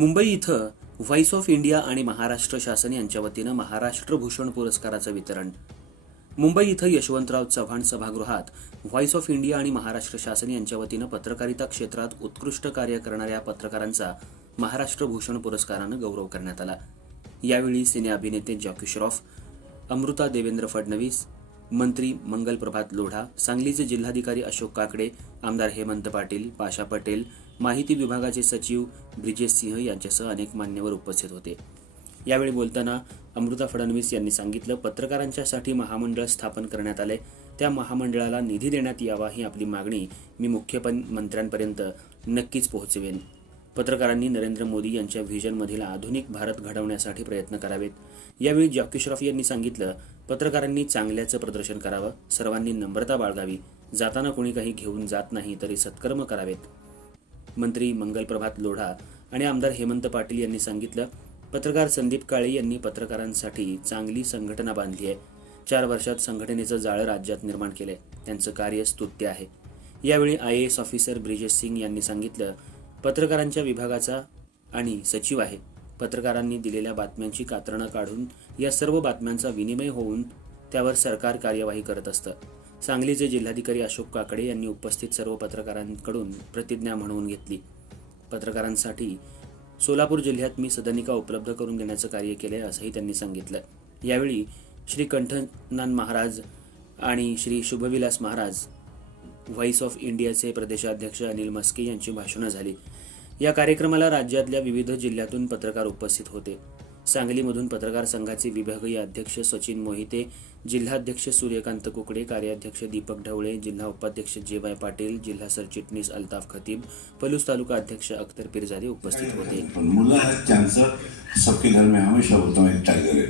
मुंबई इथं voice of India आणि महाराष्ट्र शासन यांच्या वतीनं महाराष्ट्र भूषण पुरस्काराचं वितरण. मुंबई इथं यशवंतराव चव्हाण सभागृहात व्हॉइस ऑफ इंडिया आणि महाराष्ट्र शासन यांच्या वतीनं पत्रकारिता क्षेत्रात उत्कृष्ट कार्य करणाऱ्या पत्रकारांचा महाराष्ट्र भूषण पुरस्कारानं गौरव करण्यात आला. यावेळी सिने अभिनेते जॉकी श्रॉफ अमृता देवेंद्र फडणवीस मंत्री मंगल प्रभात लोढा सांगलीचे जिल्हाधिकारी अशोक काकडे आमदार हेमंत पाटील पाशा पटेल माहिती विभागाचे सचिव ब्रिजेश सिंह यांच्यासह अनेक मान्यवर उपस्थित होते. यावेळी बोलताना अमृता फडणवीस यांनी सांगितलं पत्रकारांच्यासाठी महामंडळ स्थापन करण्यात आले त्या महामंडळाला निधी देण्यात यावा ही आपली मागणी मी मुख्यमंत्र्यांपर्यंत नक्कीच पोहोचवेन. पत्रकारांनी नरेंद्र मोदी यांच्या व्हिजनमधील आधुनिक भारत घडवण्यासाठी प्रयत्न करावेत. यावेळी जॉकी श्रॉफ यांनी सांगितलं पत्रकारांनी चांगल्याचं प्रदर्शन करावं. सर्वांनी नम्रता बाळगावी. जाताना कोणी काही घेऊन जात नाही तरी सत्कर्म करावेत. मंत्री मंगल प्रभात लोढा आणि आमदार हेमंत पाटील यांनी सांगितलं पत्रकार संदीप काळे यांनी पत्रकारांसाठी चांगली संघटना बांधली आहे. चार वर्षात संघटनेचं जाळं राज्यात निर्माण केलंय. त्यांचं कार्य स्तुत्य आहे. यावेळी I A S officer Brijesh Singh यांनी सांगितलं पत्रकारांच्या विभागाचा आणि सचिव आहे. पत्रकारांनी दिलेल्या बातम्यांची कात्रणं काढून या सर्व बातम्यांचा विनिमय होऊन त्यावर सरकार कार्यवाही करत असतं. सांगलीचे जिल्हाधिकारी अशोक काकडे यांनी उपस्थित सर्व पत्रकारांकडून प्रतिज्ञा म्हणून घेतली. पत्रकारांसाठी सोलापूर जिल्ह्यात मी सदनिका उपलब्ध करून देण्याचं कार्य केलं असंही त्यांनी सांगितलं. यावेळी श्री कंठनान महाराज आणि श्री शुभविलास महाराज व्हॉइस ऑफ इंडियाचे प्रदेशाध्यक्ष अनिल मस्के यांची भाषणं झाली. या कार्यक्रमाला राज्यातल्या विविध जिल्ह्यातून पत्रकार उपस्थित होते. सांगलीमधून पत्रकार संघाचे विभागीय अध्यक्ष सचिन मोहिते जिल्हाध्यक्ष सूर्यकांत कुकडे कार्याध्यक्ष दीपक ढवळे जिल्हा उपाध्यक्ष जे वाय पाटील जिल्हा सरचिटणीस अल्ताफ खतीब पलूस तालुका अध्यक्ष अख्तर पिरजादे उपस्थित होते. मुल्ला सबके घर में हमेशा होता है टाइगर है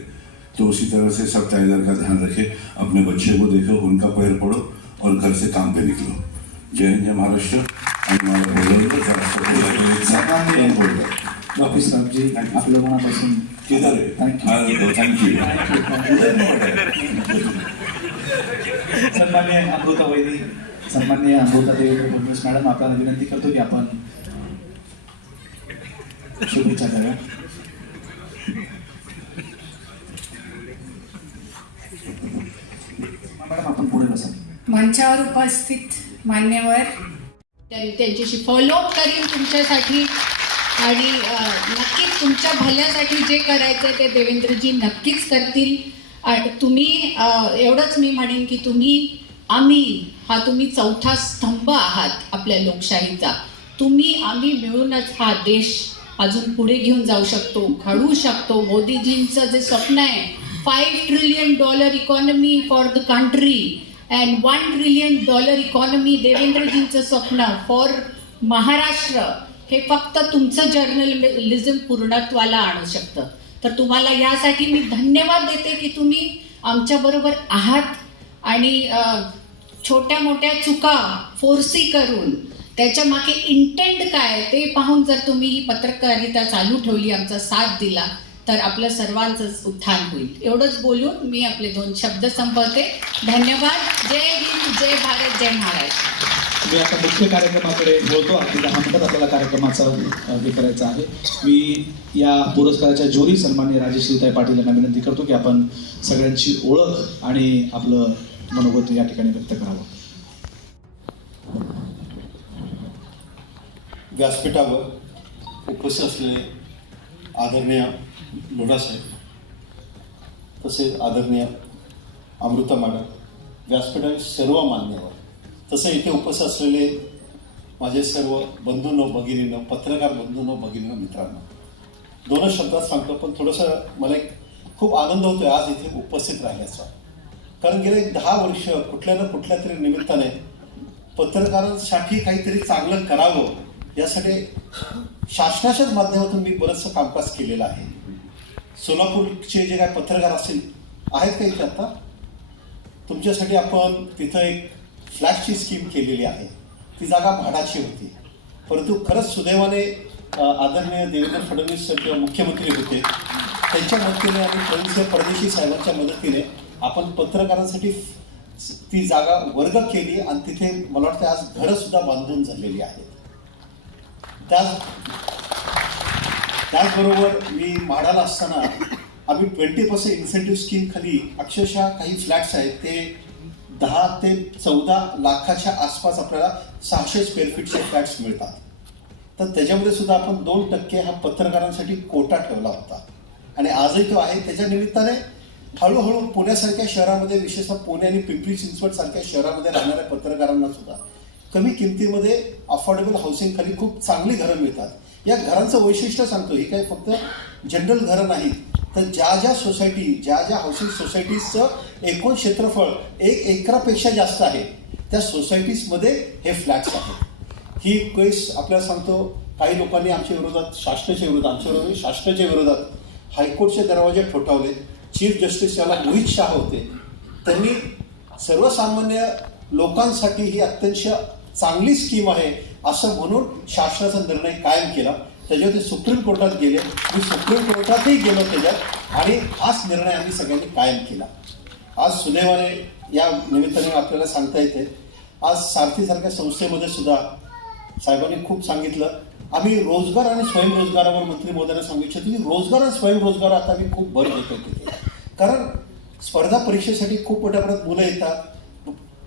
तो उसी तरह से सब टाइगर का ध्यान रखे अपने बच्चे को देखो उनका पैर पड़ो और घर से काम पे निकलो। जय हिंद जय महाराष्ट्र। आणि मला बोलवलं डॉक्टर साहेबजी आपलं मनापासून है थँक्यू सन्मान्य अमृता वैदी सन्मान्य अमृता देवी फडणवीस मॅडम आपल्याला विनंती करतो की आपण शुभेच्छा द्याव्या. मॅडम आपण पुढे बसा. मंचावर उपस्थित मान्यवर त्यांच्याशी फॉलोअप करीन तुमच्यासाठी. आणि नक्कीच तुमच्या भल्यासाठी जे करायचं ते देवेंद्रजी नक्कीच करतील. आणि तुम्ही एवढंच मी म्हणेन की तुम्ही आम्ही हा तुम्ही चौथा स्तंभ आहात आपल्या लोकशाहीचा. तुम्ही आम्ही मिळूनच हा देश अजून पुढे घेऊन जाऊ शकतो घडवू शकतो. मोदीजींचं जे स्वप्न आहे five trillion dollar economy for the country and one trillion dollar economy देवेंद्रजींचं स्वप्न फॉर महाराष्ट्र. हे फक्त तुमचं जर्नलिझम पूर्णत्वाला आणू शकतं. तर तुम्हाला यासाठी मी धन्यवाद देते की तुम्ही आमच्याबरोबर आहात आणि छोट्या मोठ्या चुका फोर्सी करून त्याच्यामागे इंटेंट काय ते पाहून जर तुम्ही ही पत्रकारिता चालू ठेवली आमचा साथ दिला तर आपलं सर्वांचंच उत्थान होईल. एवढंच बोलून मी आपले दोन शब्द संपवते. धन्यवाद. जय हिंद जय भारत जय महाराष्ट्र. मी आता मुख्य कार्यक्रमाकडे बोलतो. अगदी दहा आपल्याला कार्यक्रमाचा हे करायचं आहे. मी या पुरस्काराच्या जोरी सन्मान्य राजेश्रीताई पाटील यांना विनंती करतो की आपण सगळ्यांची ओळख आणि आपलं मनोगत या ठिकाणी व्यक्त करावं. व्यासपीठावर उपस्थित असलेले आदरणीय लोढासाहेब तसेच आदरणीय अमृता मॅडम व्यासपीठावर सर्व मान्यवर तसं इथे उपस्थित असलेले माझे सर्व बंधूंनो भगिनीनं पत्रकार बंधूंनो भगिनीनं मित्रांनो दोनच शब्दात सांगतो पण थोडंसं मला एक खूप आनंद होतोय आज इथे उपस्थित राहिल्याचा. कारण गेले दहा वर्ष कुठल्या ना कुठल्या तरी निमित्ताने पत्रकारांसाठी काहीतरी चांगलं करावं यासाठी शासनाच्याच माध्यमातून मी बरंचसं कामकाज केलेलं आहे. सोलापूरचे जे काय पत्रकार असतील आहेत का इथे आता? तुमच्यासाठी आपण तिथं एक फ्लॅशची स्कीम केलेली आहे. ती जागा भाडाची होती. परंतु खरंच सुदैवाने आदरणीय देवेंद्र फडणवीस सर मुख्यमंत्री होते. त्यांच्या मदतीने आणि प्रवीणसिंह परदेशी साहेबांच्या मदतीने आपण पत्रकारांसाठी ती जागा वर्ग केली आणि तिथे मला वाटतं आज घरंसुद्धा बांधून झालेली आहेत त्याच त्याचबरोबर मी म्हाडाला असताना आम्ही ट्वेंटी पर्सेंट इन्सेंटिव्ह स्कीम खाली अक्षरशः काही फ्लॅट्स आहेत ते दहा ते चौदा लाखाच्या आसपास आपल्याला सहाशे स्क्वेअर फीटचे फ्लॅट्स मिळतात. तर त्याच्यामध्ये सुद्धा आपण दोन टक्के हा पत्रकारांसाठी कोटा ठेवला होता. आणि आजही तो आहे. त्याच्या निमित्ताने हळूहळू पुण्यासारख्या शहरामध्ये विशेषतः पुणे आणि पिंपरी चिंचवड सारख्या शहरामध्ये राहणाऱ्या पत्रकारांना सुद्धा कमी किमतीमध्ये अफोर्डेबल हाऊसिंग खाली खूप चांगली घरं मिळतात. या घरांचं वैशिष्ट्य सांगतो. ही काही फक्त जनरल घरं नाहीत. तर ज्या ज्या सोसायटी ज्या ज्या हाऊसिंग सोसायटीजचं एकूण क्षेत्रफळ एक एकरापेक्षा जास्त आहे त्या सोसायटीजमध्ये हे फ्लॅट्स आहेत. ही केस आपल्याला सांगतो काही लोकांनी आमच्या विरोधात शासनाच्या विरोधात आमच्या विरोधात शासनाच्या विरोधात हायकोर्टचे दरवाजे ठोठावले. चीफ जस्टिस याला मोहित शाह होते. त्यांनी सर्वसामान्य लोकांसाठी ही अत्यंत चांगली स्कीम आहे असं म्हणून शासनाचा निर्णय कायम केला. त्याच्यावर ते सुप्रीम कोर्टात गेले. मी सुप्रीम कोर्टातही गेलो त्याच्यात आणि हाच निर्णय आम्ही सगळ्यांनी कायम केला. आज सुदैवाने या निमित्ताने आपल्याला सांगता येते. आज सारथीसारख्या संस्थेमध्ये सुद्धा साहेबांनी खूप सांगितलं. आम्ही रोजगार आणि स्वयंरोजगारावर मंत्री महोदयांना सांगू इच्छितो की रोजगार आणि स्वयंरोजगार आता आम्ही खूप भर देतो तिथे. कारण स्पर्धा परीक्षेसाठी खूप मोठ्या प्रमाणात मुलं येतात.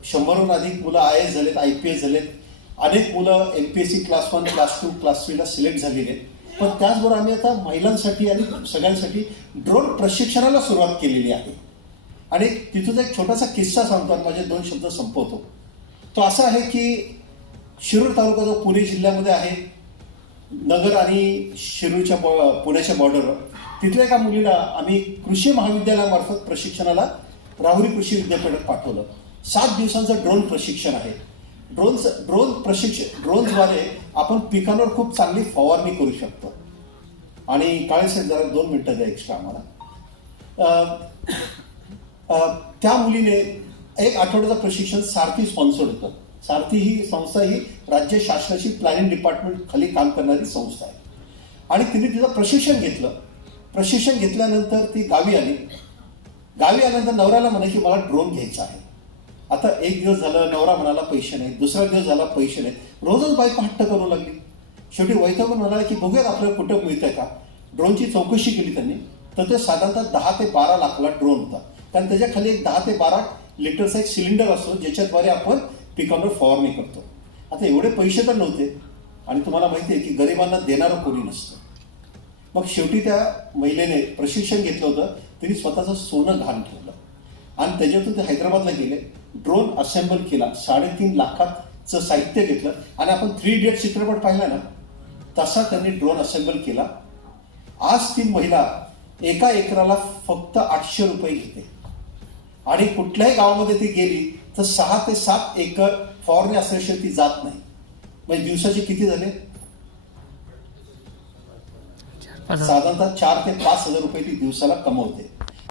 शंभरहून अधिक मुलं आय एस झालेत आय पी एस झालेत. अनेक मुलं M P S C class one class two class थ्रीला select झालेले आहेत. पण त्याचबरोबर आम्ही आता महिलांसाठी आणि सगळ्यांसाठी ड्रोन प्रशिक्षणाला सुरुवात केलेली आहे. आणि तिथून एक छोटासा किस्सा सांगतो आणि माझे दोन शब्द संपवतो. तो असा आहे की शिरूर तालुका जो पुणे जिल्ह्यामध्ये आहे नगर आणि शिरूरच्या बॉ पुण्याच्या बॉर्डरवर तिथल्या एका मुलीला आम्ही कृषी महाविद्यालयामार्फत प्रशिक्षणाला राहुरी कृषी विद्यापीठात पाठवलं. सात दिवसांचं ड्रोन प्रशिक्षण आहे. ड्रोन ड्रोन प्रशिक्षण ड्रोनद्वारे आपण पिकांवर खूप चांगली फवारणी करू शकतो. आणि काळे साहेब जरा दोन मिनटं द्या एक्स्ट्रा आम्हाला. त्या मुलीने एक आठवड्याचं प्रशिक्षण सारथी स्पॉन्सर्ड होतं. सारथी ही संस्था ही राज्य शासनाची प्लॅनिंग डिपार्टमेंट खाली काम करणारी संस्था आहे. आणि तिने तिचं प्रशिक्षण घेतलं. प्रशिक्षण घेतल्यानंतर ती गावी आली. गावी आल्यानंतर नवऱ्याला म्हणे की मला ड्रोन घ्यायचा आहे. आता एक दिवस झालं नवरा म्हणाला पैसे नाही दुसरा दिवस झाला पैसे नाही रोजच बायको हट्ट करू लागली. शेवटी वैतागून म्हणाला की बघूयात आपल्याला कुठं मिळतंय का? ड्रोनची चौकशी केली त्यांनी. तर ते साधारणतः दहा ते बारा लाखाला ड्रोन होता. कारण त्याच्याखाली एक दहा ते बारा लिटरचा एक सिलेंडर असतो ज्याच्याद्वारे आपण पिकांवर फवारणी करतो. आता एवढे पैसे तर नव्हते. आणि तुम्हाला माहिती आहे की गरिबांना देणारं कोणी नसतं. मग शेवटी त्या महिलेने प्रशिक्षण घेतलं होतं. तिने स्वतःचं सोनं घाण ठेवलं. आणि त्याच्यातून ते हैदराबादला गेले. ड्रोन असेंबल केला. साडेतीन लाखाचं साहित्य घेतलं. आणि आपण थ्री डेट चित्रपट पाहिला ना तसा त्यांनी ड्रोन असेंबल केला. आज ती महिला एका एकराला फक्त आठशे रुपये घेते. आणि कुठल्याही गावामध्ये ती गेली तर सहा ते सात एकर फवारणी असल्याशिवाय ती जात नाही. म्हणजे दिवसाचे किती झाले? साधारणतः चार ते पाच हजार रुपये ती दिवसाला कमवते.